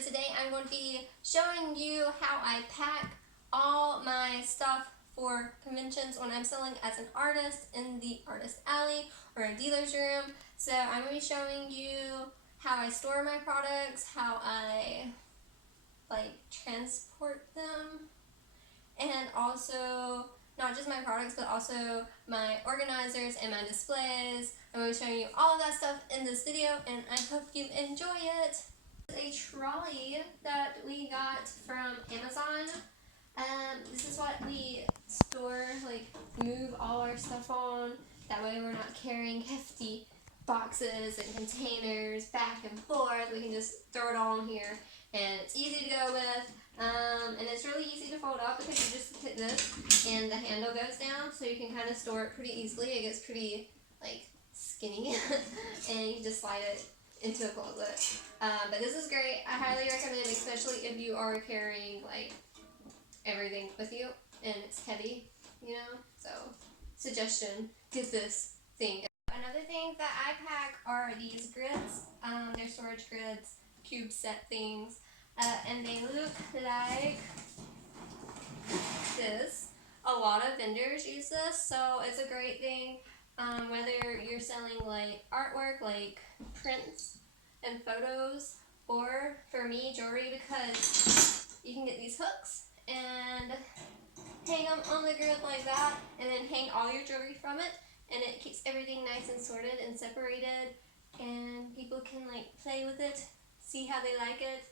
So today I'm going to be showing you how I pack all my stuff for conventions when I'm selling as an artist in the artist alley or a dealer's room. So I'm going to be showing you how I store my products, how I transport them, and also not just my products but also my organizers and my displays. I'm going to be showing you all of that stuff in this video, and I hope you enjoy it. A trolley that we got from Amazon. This is what we store, move all our stuff on. That way we're not carrying hefty boxes and containers back and forth. We can just throw it all in here, and it's easy to go with. And it's really easy to fold up because you just hit this and the handle goes down, so you can kind of store it pretty easily. It gets pretty skinny and you just slide it into a closet. But this is great. I highly recommend it, especially if you are carrying everything with you and it's heavy, So suggestion, get this thing. Another thing that I pack are these grids. They're storage grids, cube set things, and they look like this. A lot of vendors use this, so it's a great thing. Whether you're selling artwork, like prints and photos, or for me, jewelry, because you can get these hooks and hang them on the grid like that, and then hang all your jewelry from it, and it keeps everything nice and sorted and separated, and people can play with it, see how they like it,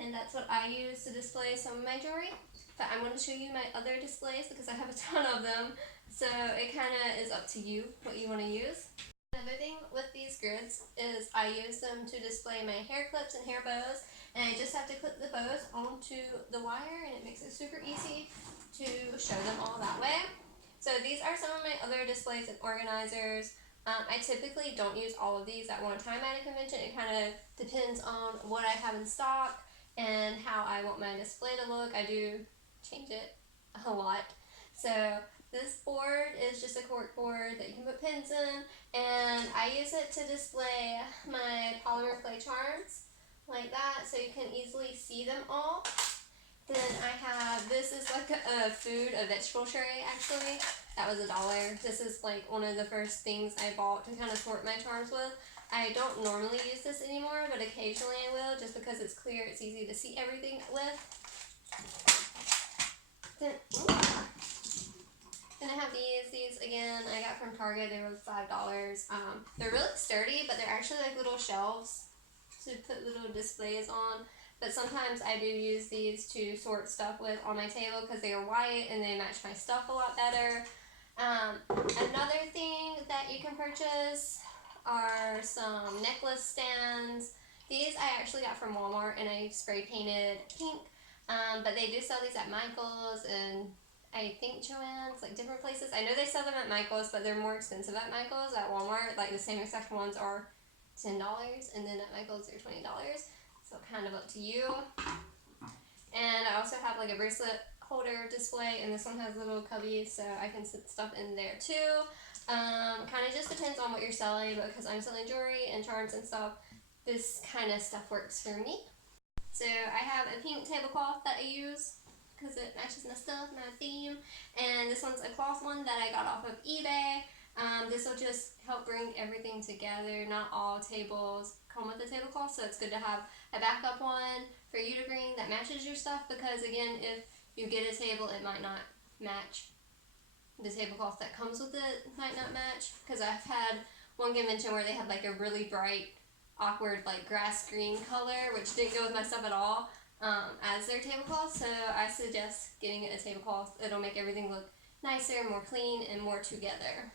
and that's what I use to display some of my jewelry. But I'm going to show you my other displays because I have a ton of them, so it kind of is up to you what you want to use. Another thing with these grids is I use them to display my hair clips and hair bows, and I just have to clip the bows onto the wire, and it makes it super easy to show them all that way. So these are some of my other displays and organizers. I typically don't use all of these at one time at a convention. It kind of depends on what I have in stock and how I want my display to look. I do change it a lot. So this board is just a cork board that you can put pins in, and I use it to display my polymer clay charms like that, so you can easily see them all. Then I have, this is a vegetable tray actually. That was $1. This is one of the first things I bought to kind of sort my charms with. I don't normally use this anymore, but occasionally I will, just because it's clear, it's easy to see everything with. Then I have these again, I got from Target. They were $5. They're really sturdy, but they're actually little shelves to put little displays on. But sometimes I do use these to sort stuff with on my table because they are white and they match my stuff a lot better. Another thing that you can purchase are some necklace stands. These I actually got from Walmart, and I spray painted pink. But they do sell these at Michael's and I think Joann's, different places. I know they sell them at Michael's, but they're more expensive at Michael's. At Walmart, the same exact ones are $10, and then at Michael's they're $20. So kind of up to you. And I also have a bracelet holder display, and this one has little cubbies, so I can sit stuff in there too. Kind of just depends on what you're selling, but because I'm selling jewelry and charms and stuff, this kind of stuff works for me. So I have a pink tablecloth that I use because it matches my stuff, my theme. And this one's a cloth one that I got off of eBay. This will just help bring everything together. Not all tables come with a tablecloth, so it's good to have a backup one for you to bring that matches your stuff, because again, if you get a table, it might not match. The tablecloth that comes with it might not match, because I've had one convention where they had a really bright, awkward grass green color, which didn't go with my stuff at all, as their tablecloth. So I suggest getting a tablecloth. It'll make everything look nicer, more clean, and more together.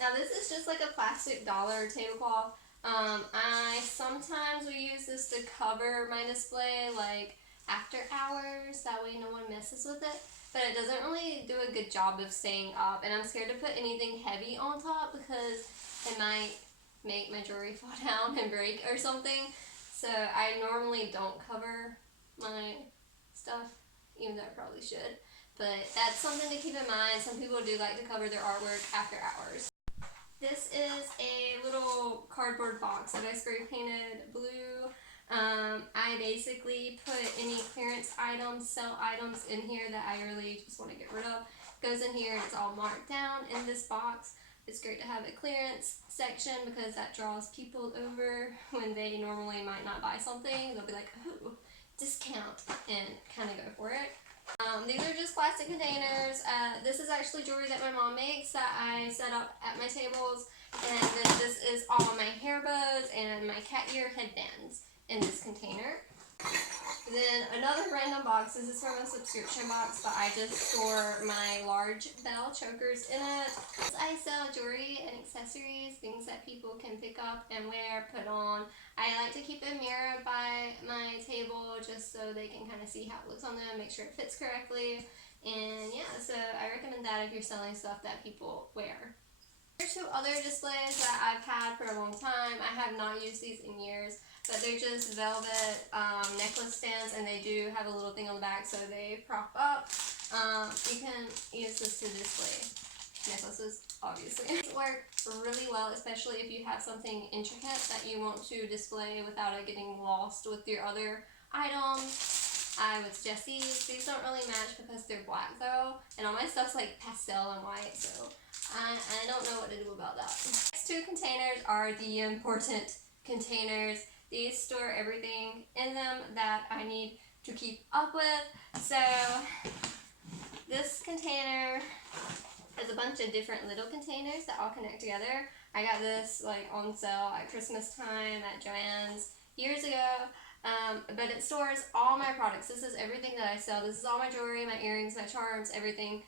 Now this is just a plastic dollar tablecloth. I sometimes will use this to cover my display after hours, that way no one messes with it, but it doesn't really do a good job of staying up, and I'm scared to put anything heavy on top because it might make my jewelry fall down and break or something. So I normally don't cover my stuff, even though I probably should. But that's something to keep in mind. Some people do like to cover their artwork after hours. This is a little cardboard box that I spray painted blue. I basically put any clearance items, sell items in here that I really just want to get rid of. Goes in here and it's all marked down in this box. It's great to have a clearance section because that draws people over when they normally might not buy something. They'll be like, ooh, discount, and kind of go for it. These are just plastic containers. This is actually jewelry that my mom makes that I set up at my tables. And then this is all my hair bows and my cat ear headbands in this container. Then another random box. This is from a subscription box, but I just store my large bell chokers in it. I sell jewelry and accessories, things that people can pick up and wear, put on. I like to keep a mirror by my table just so they can kind of see how it looks on them, make sure it fits correctly. And yeah, so I recommend that if you're selling stuff that people wear. There are two other displays that I've had for a long time. I have not used these in years, but they're just velvet necklace stands, and they do have a little thing on the back so they prop up. You can use this to display necklaces, obviously. These work really well, especially if you have something intricate that you want to display without it getting lost with your other items. I would suggest these. These don't really match because they're black though, and all my stuff's like pastel and white, so I don't know what to do about that. Next two containers are the important containers. These store everything in them that I need to keep up with. So this container is a bunch of different little containers that all connect together. I got this like on sale at Christmas time at Joann's years ago. But it stores all my products. This is everything that I sell. This is all my jewelry, my earrings, my charms, everything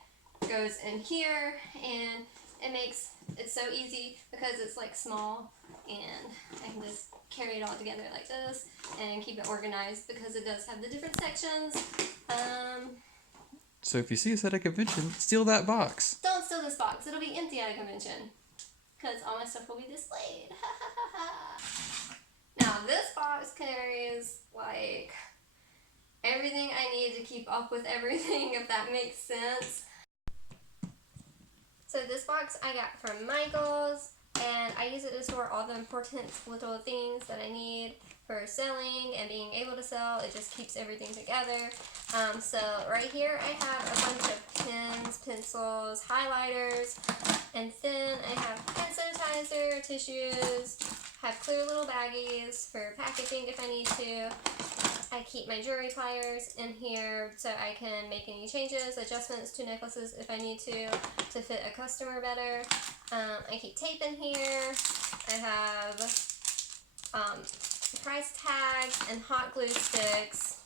goes in here, and it's so easy because it's like small, and I can just carry it all together like this and keep it organized because it does have the different sections. So if you see us at a convention, steal that box. Don't steal this box. It'll be empty at a convention because all my stuff will be displayed. Now this box carries like everything I need to keep up with everything, if that makes sense. So this box I got from Michael's, and I use it to store all the important little things that I need for selling and being able to sell. It just keeps everything together. So right here I have a bunch of pens, pencils, highlighters, and then I have hand sanitizer, tissues, have clear little baggies for packaging if I need to. I keep my jewelry pliers in here so I can make any changes, adjustments to necklaces if I need to fit a customer better. I keep tape in here. I have price tags and hot glue sticks.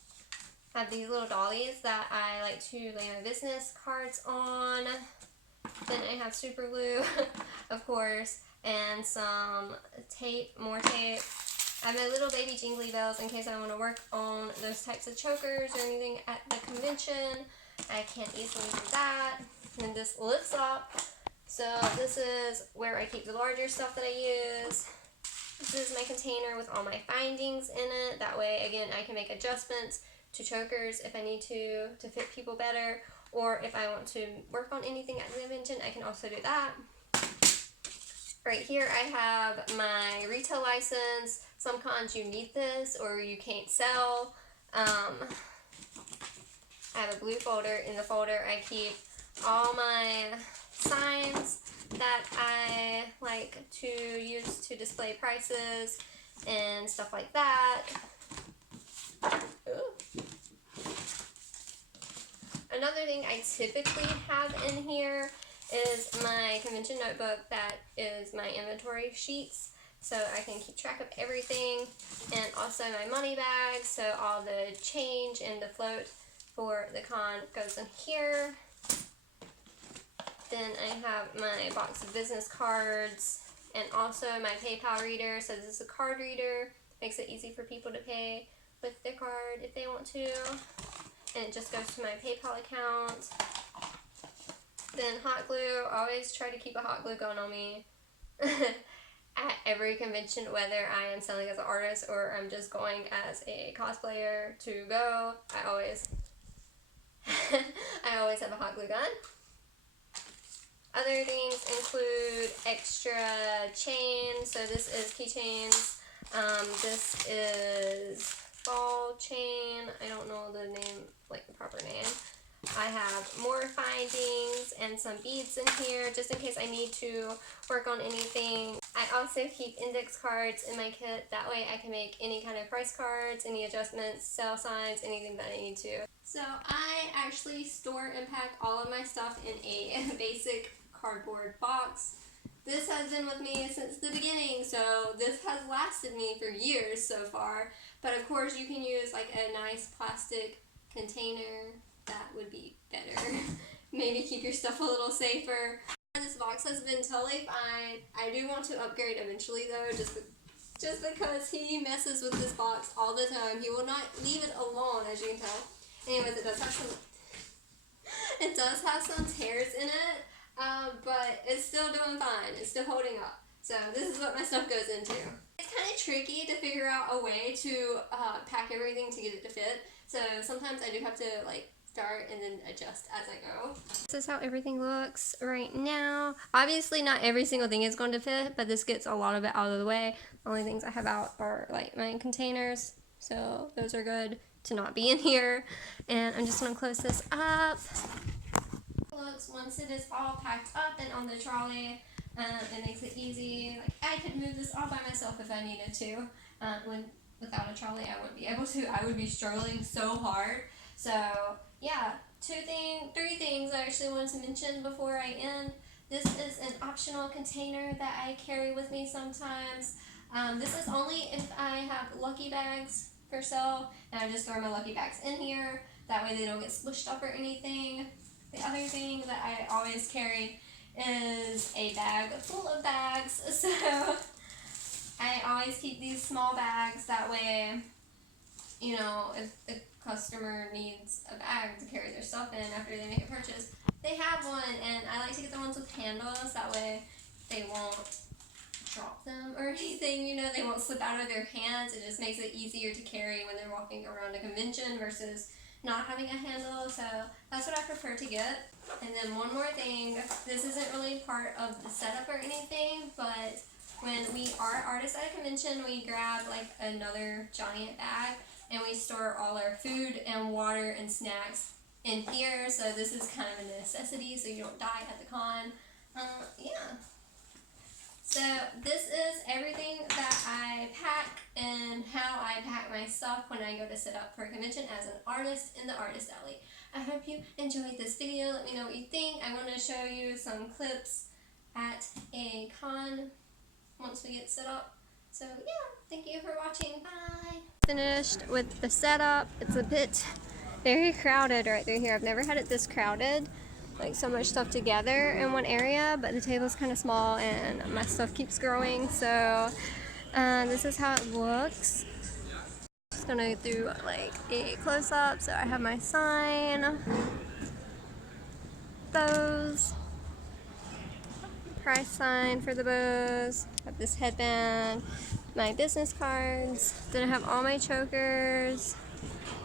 I have these little dollies that I like to lay my business cards on. Then I have super glue, of course, and some tape, more tape. I have my little baby jingly bells in case I want to work on those types of chokers or anything at the convention. I can't easily do that. And this lifts up. So this is where I keep the larger stuff that I use. This is my container with all my findings in it. That way, again, I can make adjustments to chokers if I need to fit people better. Or if I want to work on anything at the convention, I can also do that. Right here I have my retail license. Some cons you need this or you can't sell. I have a blue folder. In the folder I keep all my signs that I like to use to display prices and stuff like that. Ooh. Another thing I typically have in here is my convention notebook that is my inventory sheets, so I can keep track of everything, and also my money bag, so all the change and the float for the con goes in here. Then I have my box of business cards and also my PayPal reader. So this is a card reader, makes it easy for people to pay with their card if they want to, and it just goes to my PayPal account. Then hot glue, always try to keep a hot glue gun on me at every convention, whether I am selling as an artist or I'm just going as a cosplayer to go. I always have a hot glue gun. Other things include extra chains. So this is keychains. This is ball chain. I don't know the name, like the proper name. I have more findings and some beads in here just in case I need to work on anything. I also keep index cards in my kit. That way I can make any kind of price cards, any adjustments, sale signs, anything that I need to. So I actually store and pack all of my stuff in a basic cardboard box. This has been with me since the beginning, so this has lasted me for years so far. But of course you can use like a nice plastic container. That would be better. Maybe keep your stuff a little safer. This box has been totally fine. I do want to upgrade eventually though, just because he messes with this box all the time. He will not leave it alone, as you can tell. Anyways, it does have some tears in it, but it's still doing fine. It's still holding up. So this is what my stuff goes into. It's kind of tricky to figure out a way to pack everything to get it to fit. So sometimes I do have to like start and then adjust as I go. This is how everything looks right now. Obviously not every single thing is going to fit, but this gets a lot of it out of the way. The only things I have out are like my containers, so those are good to not be in here. And I'm just going to close this up. Looks once it is all packed up and on the trolley, it makes it easy. Like I could move this all by myself if I needed to. Without a trolley I wouldn't be able to. I would be struggling so hard. So yeah, three things I actually wanted to mention before I end. This is an optional container that I carry with me sometimes. This is only if I have lucky bags for sale, and I just throw my lucky bags in here. That way they don't get squished up or anything. The other thing that I always carry is a bag full of bags. So I always keep these small bags. That way, you know, if the customer needs a bag to carry their stuff in after they make a purchase, they have one. And I like to get the ones with handles. That way they won't drop them or anything, you know, they won't slip out of their hands. It just makes it easier to carry when they're walking around a convention versus not having a handle. So that's what I prefer to get. And then one more thing, this isn't really part of the setup or anything, but when we are artists at a convention, we grab like another giant bag and we store all our food and water and snacks in here. So this is kind of a necessity so you don't die at the con. Yeah. So this is everything that I pack and how I pack my stuff when I go to set up for a convention as an artist in the Artist Alley. I hope you enjoyed this video. Let me know what you think. I want to show you some clips at a con once we get set up. So yeah, thank you for watching. Bye. Finished with the setup. It's a bit very crowded right through here. I've never had it this crowded. Like so much stuff together in one area, but the table's kind of small and my stuff keeps growing. So this is how it looks. Just gonna do like a close-up. So I have my sign, bows, price sign for the bows, have this headband, my business cards, then I have all my chokers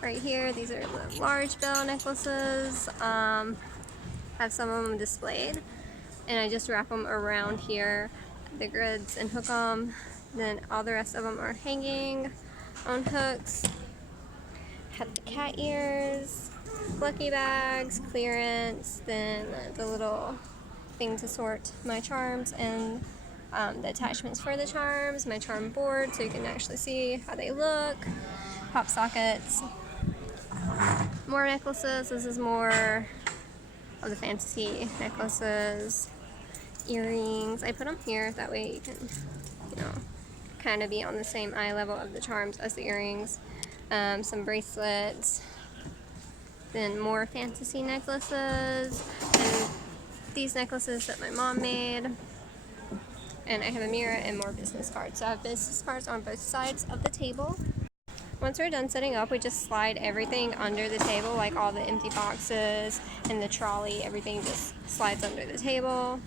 right here. These are the large bell necklaces. Have some of them displayed, and I just wrap them around here, the grids, and hook them. Then all the rest of them are hanging on hooks. Have the cat ears, lucky bags, clearance, then the little thing to sort my charms, and the attachments for the charms, my charm board so you can actually see how they look, pop sockets, more necklaces. This is more of the fantasy necklaces, earrings. I put them here, that way you can, you know, kind of be on the same eye level of the charms as the earrings. Some bracelets, then more fantasy necklaces, and these necklaces that my mom made. And I have a mirror and more business cards. So I have business cards on both sides of the table. Once we're done setting up, we just slide everything under the table, like all the empty boxes and the trolley, everything just slides under the table.